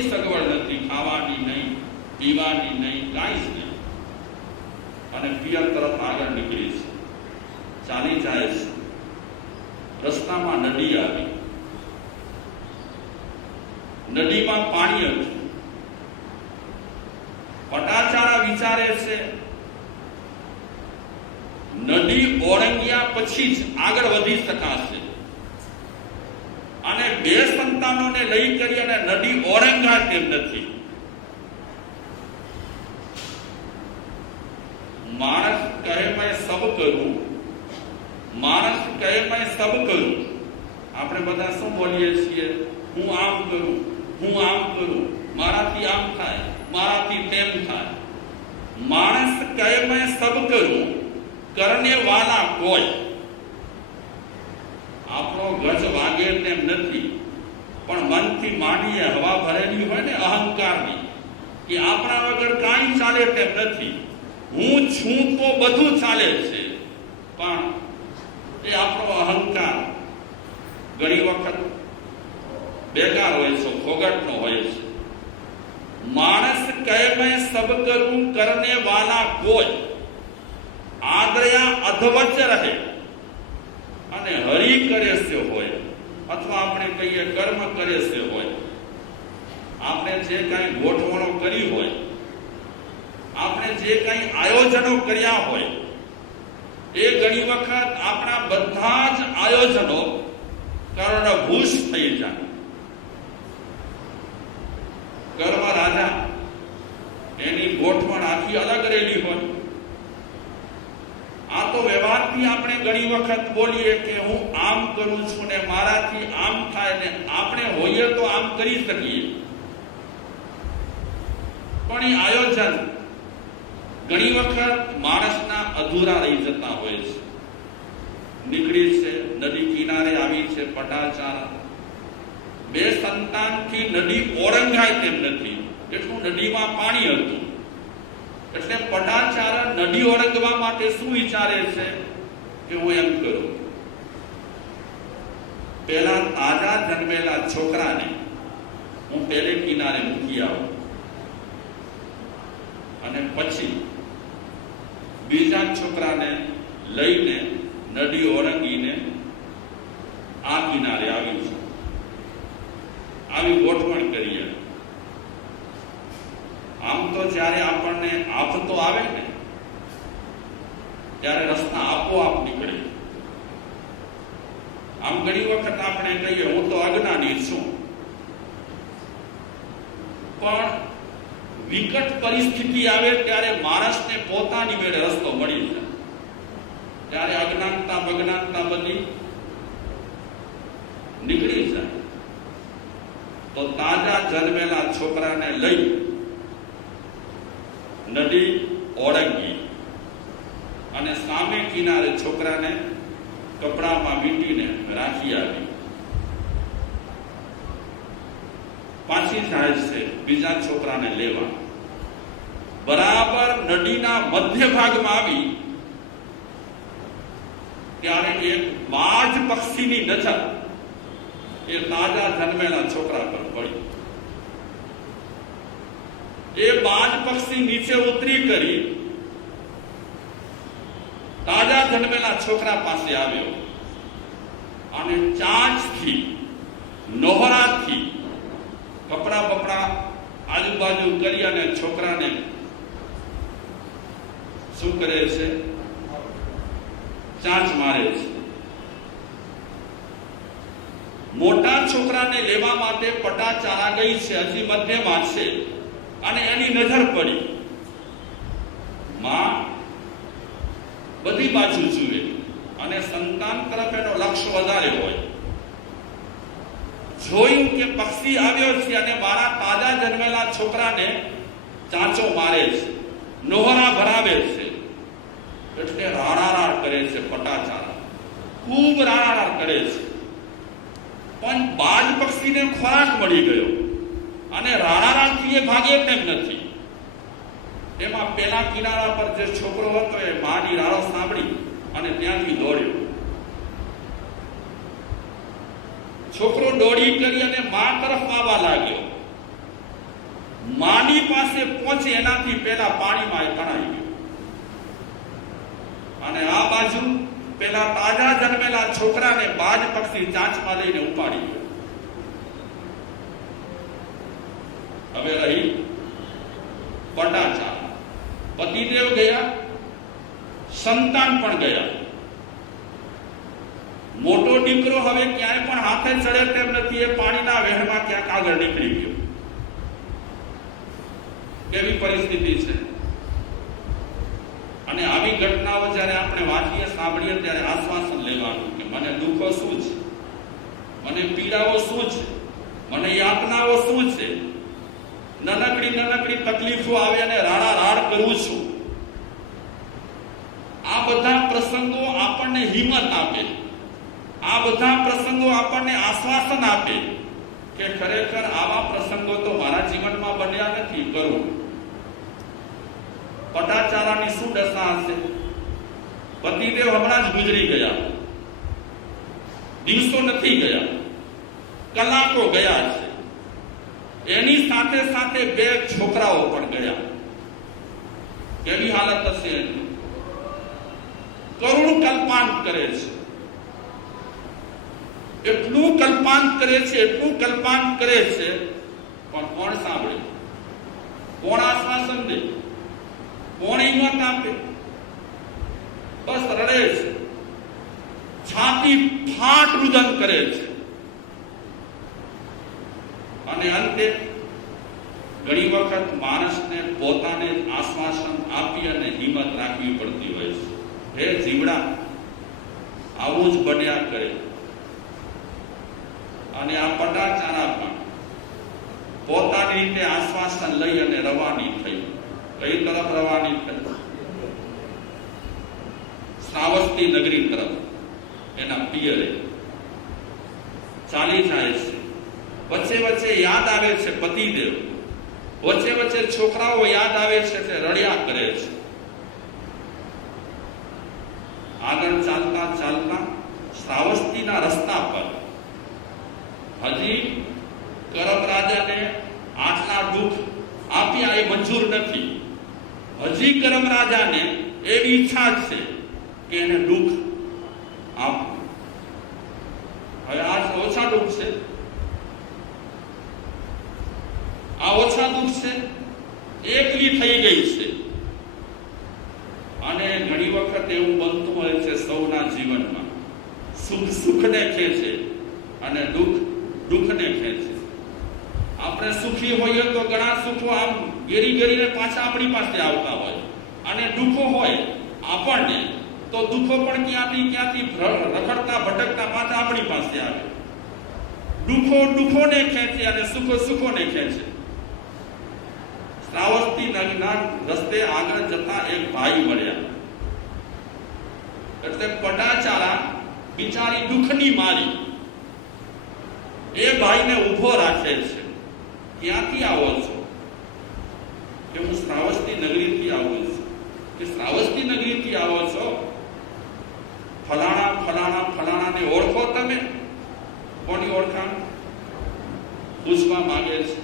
કોઈ સગવડ નથી, ખાવાની નહીં, પીવાની નહીં, કાંઈ જ નહીં. અને પિયર તરફ આગળ નીકળી છે, ચાલી જાય છે. રસ્તામાં નદી આવી, નદીમાં પાણી હતું. પટાચારા વિચારે છે નદી ઓળંગ્યા પછી જ આગળ વધી શકાશે, અને બે સંતાનોને લઈ કરી અને નદી ઓળંગાય તેમ નથી. માણસ કહે મેં સબ કરું, માણસ કહે મેં સબ કરું. આપણે બધા શું બોલીએ છીએ? હું આમ કરું, હું આમ કરું, મારાથી આમ થાય, મારાથી તેમ થાય. માણસ કહે મેં સબ કરું, કરને વાલા કોઈ. આપણો ગજ વાગે તેમ નથી, પણ મનથી માંડીએ હવા ભરેલી હોય ને અહંકારની, કે આપણા વગર કાંઈ ચાલે તેમ નથી, હું છું તો બધું ચાલે છે. પણ એ આપણો અહંકાર ઘણી વખત બેકાર હોય છે, ફોગટનો હોય છે. માણસ કહે મેં સબ કરું, કરને વાલા કોઈ. આદર્યા અધવચ રહે અને હરિ કરે છે હોય, અથવા આપણે કહીએ કર્મ કરે છે હોય. આપણે જે કાંઈ ગોઠવણો કરી હોય, આપણે જે કાંઈ આયોજનો કર્યા હોય, એ ઘણી વખત આપણા બધા જ આયોજનો કર્ણભૂષ થઈ જાય. કર્મ રાજા એની ગોઠવણ આખી અલગ રહેલી હોય. આ તો વ્યવહારથી આપણે ઘણી વખત બોલીએ કે હું આમ કરું છું ને મારાથી આમ થાય, ને આપણે હોઈએ તો આમ કરી શકીએ, પણ એ આયોજન ઘણી વખત માણસના અધૂરા રહી જતા હોય છે. નીકળી છે, નદી કિનારે આવી છે પટાચારા. બે સંતાનથી નદી ઓળંગાય તેમ નથી, એટલું નદીમાં પાણી હતું. એટલે પટાચારા નદી ઓળંગવા માટે શું વિચારે છે કે હું એમ કરું, પેલા તાજા જન્મેલા છોકરાને હું પેલે કિનારે મૂકી આવું, અને પછી બીજા છોકરાને લઈને નદી ઓળંગીને આ કિનારે આવી છું. આવી ગોઠવણ કરીએ. આમ તો જ્યારે આપણને આફતો આવે ને ત્યારે રસ્તા આપોઆપ નીકળે. આમ ઘણી વખત આપણે કહીએ હું તો અજ્ઞાની છું, પણ વિકટ પરિસ્થિતિ આવે ત્યારે માણસને પોતાની મેળે રસ્તો મળી જાય. ત્યારે અજ્ઞાનતા બજ્ઞાનતા બધી નીકળી જાય. તો તાજા જન્મેલા છોકરાને લઈ નદી ઓળંગી અને સામે કિનારે છોકરાને કપડામાં વીંટીને રાખી આવી. પાછી જાય છે બીજા છોકરાને લેવા. બરાબર નદીના મધ્ય ભાગમાં આવી ત્યારે એક બાજ પક્ષીની નજર એ તાજા જન્મેલા છોકરા પર પડી. એ બાજ પક્ષી નીચે ઉતરી કરી તાજા જન્મેલા છોકરા પાસે આવ્યો અને ચાંચથી નોહરાથી કપડા બપડા આજુબાજુ કરી અને છોકરાને શું કરે છે? ચાંચ મારે છે. મોટા છોકરાને લેવા માટે પટાચારા ગઈ છે, હજી મધ્યમાં છે, અને એની નજર પડી. માં બધી બાજુ જુએ અને સંતાન તરફ એનો લક્ષ્ય વધારે હોય. જોયું કે પક્ષી આવ્યો છે અને મારા તાજા જન્મેલા છોકરાને ચાંચો મારે છે, નોહરા ભરાવે છે. એટલે રાડારાડ કરે છે પટાચારા, ખૂબ રાડારાડ કરે છે. પણ બાજ પક્ષીને ખોરાક મળી ગયો અને રાડારાડથી એ ભાગે તેમ નથી. એમાં પેલા કિનારા પર જે છોકરો હતો એ માની રાડો સાંભળી અને ત્યાંથી દોડ્યો. છોકરો દોડી કરી અને મા તરફ આવવા લાગ્યો. માની પાસે પહોંચે એનાથી પહેલા પાણીમાં એ તણાઈ ગયો. અને આ બાજુ પેલા તાજા જન્મેલા છોકરાને બાજ પક્ષી ચાંચમાં લઈને ઉપાડી ગયો. હવે રહી પટાચાર. પતિદેવ ગયા, સંતાન પણ ગયા. મોટો દીકરો હવે ક્યાંય પણ હાથે ચડે તેમ નથી, એ પાણીના વહેણમાં ક્યાંક આગળ નીકળી ગયો. કેવી પરિસ્થિતિ છે. અને આવી ઘટનાઓ જ્યારે આપણે વાંચીએ, સાંભળીએ ત્યારે આશ્વાસન લેવાનું કે મને દુઃખો શું છે, મને પીડાઓ શું છે, મને યાતનાઓ શું છે. નાનકડી તકલીફો આવે અને રાડારાડ કરું છું. આ બધા પ્રસંગો આપણને હિંમત આપે, આ બધા પ્રસંગો આપણને આશ્વાસન આપે કે ખરેખર આવા પ્રસંગો તો મારા જીવનમાં બન્યા નથી. કરું પટાચારાની શું દશા હશે. પતિદેવ હમણાં જ ગુજરી ગયા. દિવસો નથી ગયા, કલાકો ગયા છે. એની સાથે સાથે 2 છોકરાઓ પણ ગયા. કેવી હાલત હશે એની. કરુણ કલ્પાંત કરે છે. એટલું કલ્પાંત કરે છે, એટલું કલ્પાંત કરે છે, પણ કોણ સાંભળે, કોણ આશ્વાસન દે, કોણ હિંમત આપે. બસ રડે છે, છાતી ફાટ રુદન કરે છે. અને અંતે ઘણી વખત માણસને પોતાને આશ્વાસન આપી અને હિંમત રાખવી પડતી હોય છે. હે જીવડા, આવું જ બન્યા કરે. અને આ પટાચારા પણ પોતાની રીતે આશ્વાસન લઈ અને રવાની થઈ. કઈ તરફ રવાની થઈ? શ્રાવસ્તી નગરી તરફ, એના પિયરે ચાલી જાય છે. વચ્ચે વચ્ચે યાદ આવે છે પતિદેવ, વચ્ચે વચ્ચે છોકરાઓ યાદ આવે છે એટલે રડ્યા કરે છે. આગળ ચાલતા ચાલતા શ્રાવસ્તીના રસ્તા પર હજી કરમ રાજાને આટલા દુઃખ આપ્યા એ મંજૂર નથી. હજી કરમ રાજાને એવી ઈચ્છા છે કે એને દુઃખ આપવું. હવે આ ઓછા દુઃખ છે, આ ઓછા દુઃખ છે. એકલી થઈ ગઈ છે. અને ઘણી વખત એવું બનતું હોય છે સૌના જીવનમાં, સુખ સુખને ખેંચે અને દુઃખ દુઃખને ખેંચે. આપણે સુખી હોઈએ તો ઘણા સુખો આમ ગેરી ગેરીને પાછા આપણી પાસે આવતા હોય, અને દુઃખો હોય આપણને તો દુઃખો પણ ક્યાંથી રખડતા ભટકતા પાછા આપણી પાસે આવે. દુઃખો દુઃખોને ખેંચે અને સુખો સુખોને ખેંચે. શ્રાવસ્તી નગરના રસ્તે આગળ જતા એક ભાઈ મળ્યા. એટલે પટાચારા બિચારી દુઃખની મારી એ ભાઈને ઉભો રાખે છે. ક્યાંથી આવો છો? કે હું શ્રાવસ્તી નગરીથી આવું છું. કે શ્રાવસ્તી નગરીથી આવો છો? ફલાણા ફલાણા ફલાણાને ઓળખો તમે? કોની ઓળખાણ પૂછવા માંગે છે.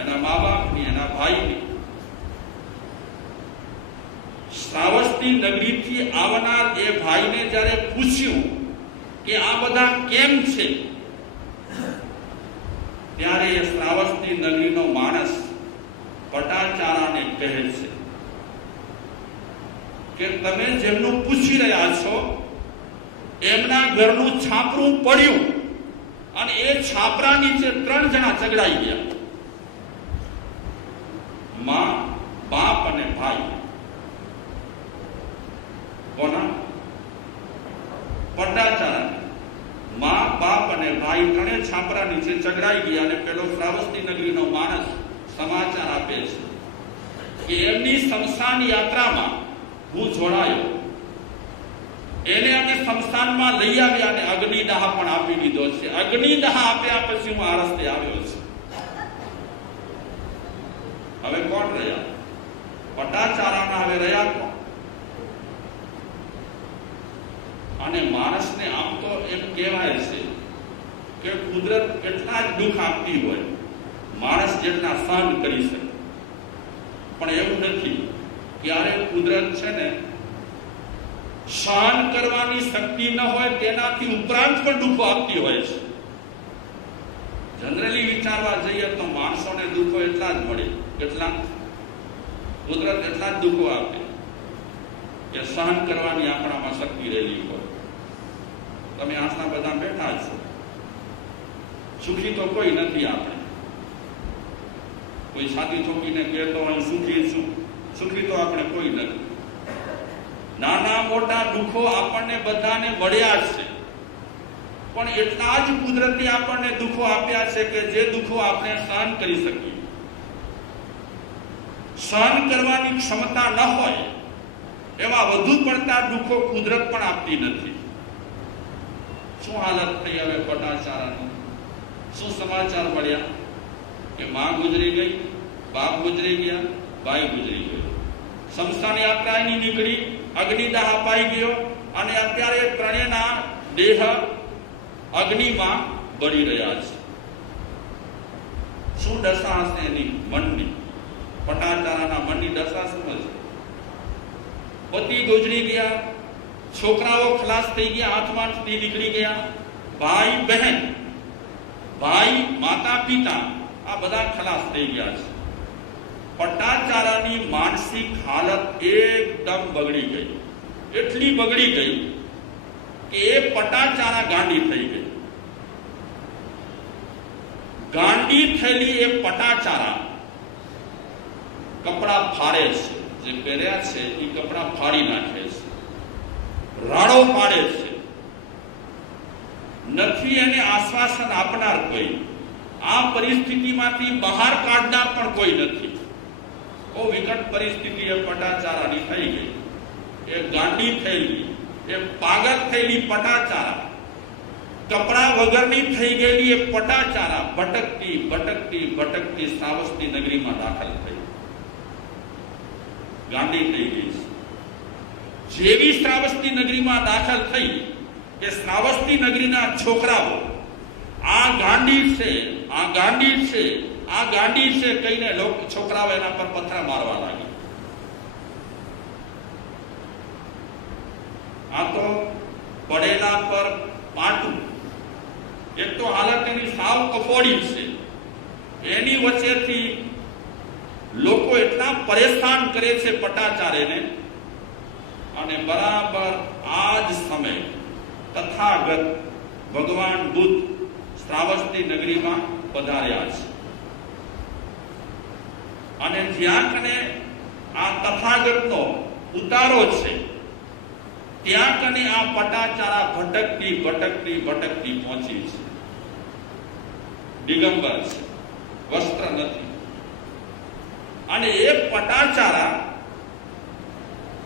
એના મા બાપની, એના ભાઈની. શ્રાવસ્તી નગરીથી આવનાર એ ભાઈને જ્યારે પૂછ્યું કે આ બધા કેમ છે, ત્યારે એ શ્રાવસ્તી નગરીનો માણસ પટાચારાને કહે છે કે તમે જેમનું પૂછી રહ્યા છો એમના ઘરનું છાપરું પડ્યું અને એ છાપરા નીચે 3 જણા ઝઘડાઈ ગયા. માં, બાપ અને ભાઈ. કોના? પટાચારા. માં, બાપ અને ભાઈ ત્રણે છાપરા નીચે ઝઘડાઈ ગયા. અને પેલો શ્રાવસ્તી નગરીનો માણસ સમાચાર આપે છે કે એમની સ્મશાન યાત્રામાં હું જોડાયો. એને અમે સ્મશાનમાં લઈ આવ્યા અને અગ્નિદાહ પણ આપી દીધો છે. અગ્નિદાહ આપ્યા પછી હું આ રસ્તે આવ્યો છું. હવે કોણ રહ્યા? પટાચારાના હવે રહ્યા કોણ? અને માણસને આમ તો એમ કહેવાય છે કે કુદરત કેટલા જ દુઃખ આપતી હોય, માણસ જેટલા સહન કરી શકે. પણ એવું નથી. ક્યારે કુદરત છે ને સહન કરવાની શક્તિ ન હોય તેનાથી ઉપરાંત પણ દુઃખો આપતી હોય છે. જનરલી વિચારવા જઈએ તો માણસોને દુઃખો એટલા જ મળે, કેટલા કુદરત એટલા જ દુઃખો આપે કે સહન કરવાની આપણામાં શક્તિ રહેલી હોય. તમે આટલા બધા બેઠા છો, સુખી તો કોઈ નથી. આપણે કોઈ છાતી ઠોકીને કહેતો હું સુખી છું, સુખી તો આપણે કોઈ નથી. નાના મોટા દુઃખો આપણને બધાને મળ્યા છે, પણ એટલા જ કુદરતી આપણને દુઃખો આપ્યા છે કે જે દુઃખો આપણે સહન કરી શકીએ. સહન કરવાની ક્ષમતા ન હોય એવા વધુ પડતા દુઃખો કુદરત પણ આપતી નથી. શું હાલત થઈ હવે પટાચારાની? શું સમાચાર મળ્યા કે માં ગુજરી ગઈ, બાપ ગુજરી ગયા, ભાઈ ગુજરી ગયો, શમશાન યાત્રા એની નીકળી, અગ્નિદાહ અપાઈ ગયો અને અત્યારે ત્રણેયના દેહ અગ્નિમાં બળી રહ્યા છે. શું દશા હશે એની મનની? પટાચારાના મનની દશા શું હશે? પતિ ગુજરી ગયા, છોકરાઓ ખલાસ થઈ ગયા, હાથમાંથી નીકળી ગયા, ભાઈ બહેન, ભાઈ માતા પિતા આ બધા ખલાસ થઈ ગયા છે. પટાચારાની માનસિક હાલત એકદમ બગડી ગઈ. એટલી બગડી ગઈ કે એ પટાચારા ગાંડી થઈ ગઈ. ગાંડી થયેલી એ પટાચારા કપડા ફાડે છે, જે પહેર્યા છે એ કપડા ફાડી નાખે છે, રાડો પાડે છે. નથી એને આશ્વાસન આપનાર કોઈ, આ પરિસ્થિતિમાંથી બહાર કાઢનાર પણ કોઈ નથી. બહુ વિકટ પરિસ્થિતિ એ પટાચારાની થઈ ગઈ. એ ગાંડી થયેલી, એ પાગલ થયેલી પટાચારા, કપડા વગરની થઈ ગયેલી એ પટાચારા ભટકતી ભટકતી ભટકતી શ્રાવસ્તી નગરીમાં દાખલ થઈ, ગાંડી થઈ ગઈ છે. જેવી શ્રાવસ્તી નગરીમાં દાખલ થઈ કે શ્રાવસ્તી નગરીના છોકરાઓ આ ગાંડી છે, આ ગાંડી છે, આ ગાંડી છે કહીને છોકરાઓ એના પર પથ્થર મારવા લાગી. આ તો પડેલા પર પાટું. એક તો હાલત એની સાવ કફોડી છે. એની વચ્ચેથી લોકો એટલા પરેશાન કરે છે પટાચારેને, અને બરાબર આ જ સમય તથાગત ભગવાન બુદ્ધ શ્રાવસ્તી નગરીમાં પધાર્યા છે. અને જ્યાં કને આ તથાગતનો ઉતારો છે ત્યાં કને આ પટાચારા ભટકતી ભટકતી ભટકતી પહોંચી છે. દિગંબર છે, વસ્ત્ર નથી. અને એ પટાચારા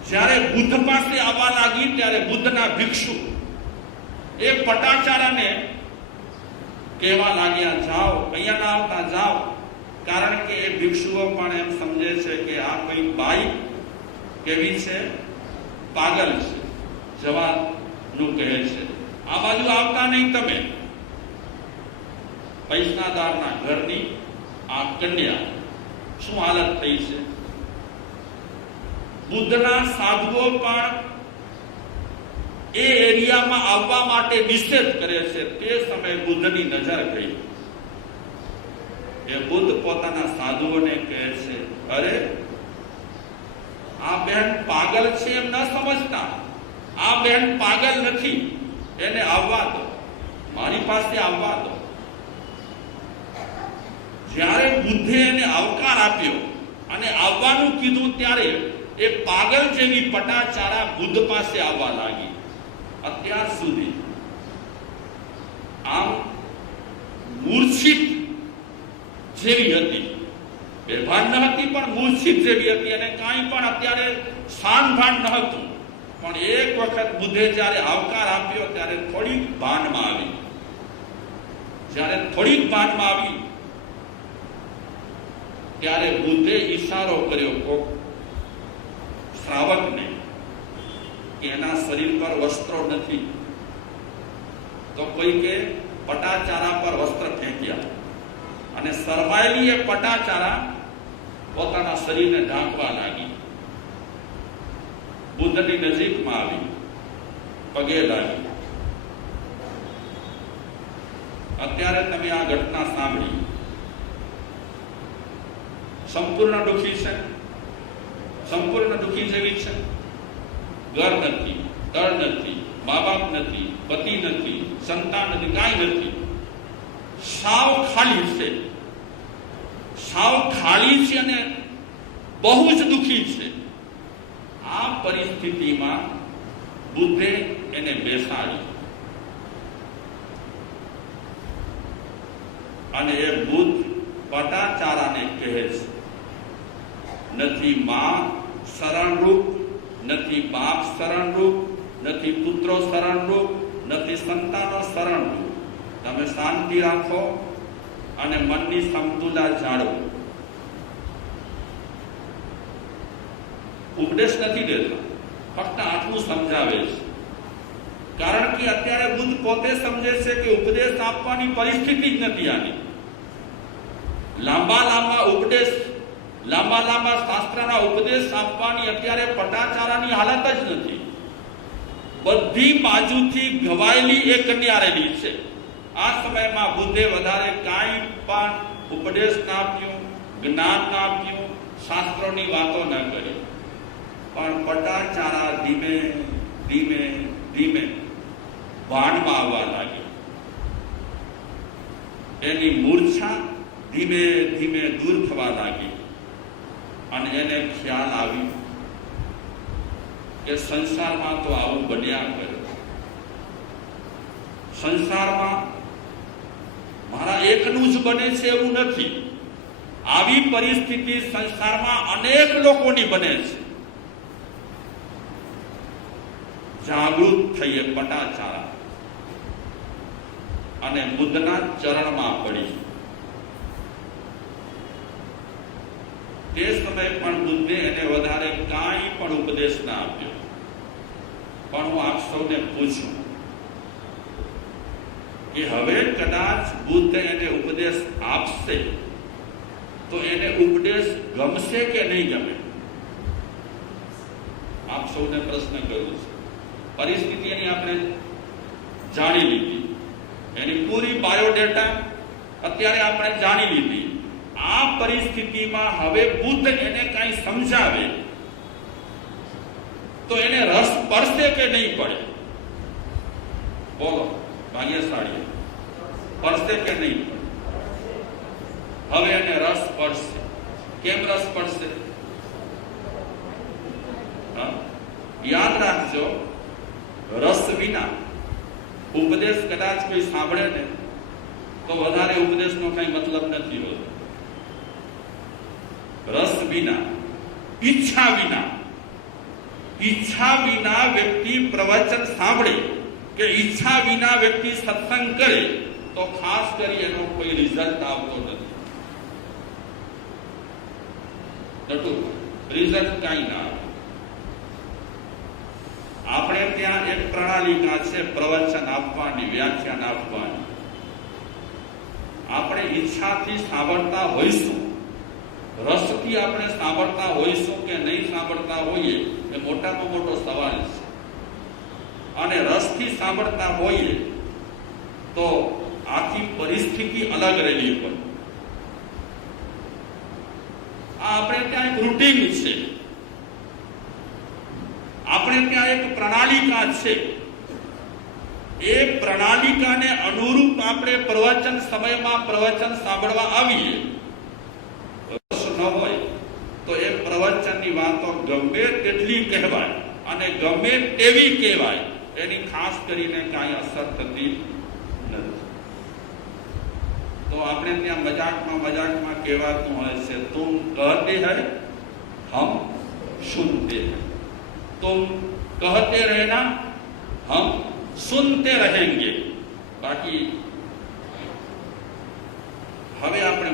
જ્યારે બુદ્ધ પાસે આવવા લાગી ત્યારે બુદ્ધના ભિક્ષુ એ પટાચારાને કહેવા લાગ્યા, જાઓ, અહીંયા ના આવતા, જાઓ. કારણ કે એ ભિક્ષુઓ પણ એમ સમજે છે કે આ કોઈ બાઈ કેવી છે, પાગલ છે, જવાનનું કહે છે, આ બાજુ આવતા નહીં તમે. પૈસાદારના ઘરની આ કન્યા શું હાલત થઈ છે. બુદ્ધના સાધુઓ પણ એ એરિયામાં આવવા માટે નિષેધ કરે છે. તે સમયે બુદ્ધની નજર ગઈ. એ બુદ્ધ પોતાના સાધુઓને કહે છે, અરે આ બહેન પાગલ છે એમ ન સમજતા. આ બહેન પાગલ નથી, એને આવવા દો, મારી પાસે આવવા દો. જ્યારે બુદ્ધે એને આવકાર આપ્યો અને આવવાનું કીધું ત્યારે એ પાગલ જેવી પટાચારા બુદ્ધ પાસે આવવા લાગી. અત્યાર સુધી આમ મૂર્છિત જેવી હતી, બેભાન ન હતી પણ મૂર્છિત જેવી હતી, અને કાંઈ પણ અત્યારે શાન ભાન ન હતું. પણ એક વખત બુદ્ધે જ્યારે આવકાર આપ્યો ત્યારે થોડીક ભાનમાં આવી. જ્યારે થોડીક ભાનમાં આવી ત્યારે બુદ્ધે ઈશારો કર્યો કોક શ્રાવકને કે એના શરીર પર વસ્ત્રો નથી. તો કોઈ કે પટાચારા પર વસ્ત્ર ફેંક્યા અને અને શરમાયેલી એ પટાચારા પોતાના શરીરને ઢાંકવા લાગી. બુદ્ધની નજીકમાં આવી, પગે લાગી. અત્યારે તમે આ ઘટના સાંભળી. સંપૂર્ણ દુઃખી છે, સંપૂર્ણ દુઃખી જેવી છે. ઘર નથી, દળ નથી, મા બાપ નથી, પતિ નથી, સંતાન નથી, કાંઈ નથી. સાવ ખાલી છે, સાવ ખાલી છે અને બહુ જ દુઃખી છે. આ પરિસ્થિતિમાં બુદ્ધે એને બેસાડી અને એ બુદ્ધ પટાચારાને કહે છે, નથી માં શરણરૂપ, નથી બાપ શરણરૂપ, નથી પુત્રો શરણરૂપ, નથી સંતાનો શરણરૂપ. તમે શાંતિ રાખો અને મનની સમતુલા જાળવો. ઉપદેશ નથી દેતા, ફક્ત આટલું સમજાવે છે. કારણ કે અત્યારે બુદ્ધ પોતે સમજે છે કે ઉપદેશ આપવાની પરિસ્થિતિ જ નથી આની. લાંબા લાંબા ઉપદેશ, લાંબા લાંબા શાસ્ત્રના ઉપદેશ આપવાની અત્યારે પટાચારાની હાલત જ નથી. બધી બાજુથી ઘવાયેલી એક નિયારેલી છે. આ સમયમાં બુદ્ધે વધારે કાંઈ પણ ઉપદેશ ના આપ્યું, જ્ઞાન ના આપ્યું, શાસ્ત્રોની વાતો ન કરી. પણ પટાચારા ધીમે ધીમે ધીમે ભાનમાં આવવા લાગી. એની મૂર્છા ધીમે ધીમે દૂર થવા લાગી અને એને ખ્યાલ આવ્યું કે સંસારમાં તો આવું બન્યા કરે. સંસારમાં મારા એકનું જ બને છે એવું નથી. આવી પરિસ્થિતિ સંસારમાં અનેક લોકોની બને છે. જાગૃત થઈએ પટાચારા અને બુદ્ધના ચરણમાં પડી. તે સમયે પણ બુદ્ધે એને વધારે કાંઈ પણ ઉપદેશ ના આપ્યો. પણ હું આપ સૌને પૂછું કે હવે કદાચ બુદ્ધ એને ઉપદેશ આપશે તો એને ઉપદેશ ગમશે કે નહીં ગમે? આપ સૌને પ્રશ્ન કરું છું. પરિસ્થિતિ એની આપણે જાણી લીધી, એની પૂરી બાયોડેટા અત્યારે આપણે જાણી લીધી. આ પરિસ્થિતિમાં હવે બુદ્ધ એને કઈ સમજાવે તો એને રસ પડશે કે નહીં પડે? બોલો ભાગ્યશાળી, પડશે કે નહીં પડે? હવે એને રસ પડશે. કેમ રસ પડશે? યાદ રાખજો, રસ વિના ઉપદેશ કદાચ કોઈ સાંભળે ને તો વધારે ઉપદેશનો કઈ મતલબ નથી હોતો. રસ વિના, ઈચ્છા વિના વ્યક્તિ પ્રવચન સાંભળે કે ઈચ્છા વિના વ્યક્તિ સત્સંગ કરે તો ખાસ કરી એનો કોઈ રિઝલ્ટ આવતો નથી. રિઝલ્ટ કઈ ના આવે. આપણે ત્યાં એક પ્રણાલિકા છે પ્રવચન આપવાની, વ્યાખ્યાન આપવાની. આપણે ઈચ્છાથી સાંભળતા હોઈશું, રસથી આપણે સાંભળતા હોઈશું કે નહીં સાંભળતા હોઈએ એ મોટામાં મોટો સવાલ છે. અને રસથી સાંભળતા હોઈએ તો આખી પરિસ્થિતિ અલગ રહેલી હોય. આ આપણે ત્યાં એક રૂટીન છે, આપણે ત્યાં એક પ્રણાલિકા છે. એ પ્રણાલિકાને અનુરૂપ આપણે પ્રવચન સમયમાં પ્રવચન સાંભળવા આવીએ. રસ ન હોય તો એ પ્રવચનની વાતો ગમે તેટલી કહેવાય અને ગમે તેવી કહેવાય, એની ખાસ કરીને કાંઈ અસર થતી નથી. તો આપણે ત્યાં મજાકમાં કહેવાતું હોય છે, તુમ કહતે હૈ હમ સુનતે હૈ, तुम कहते रहना हम सुनते रहेंगे. बाकी હવે આપણે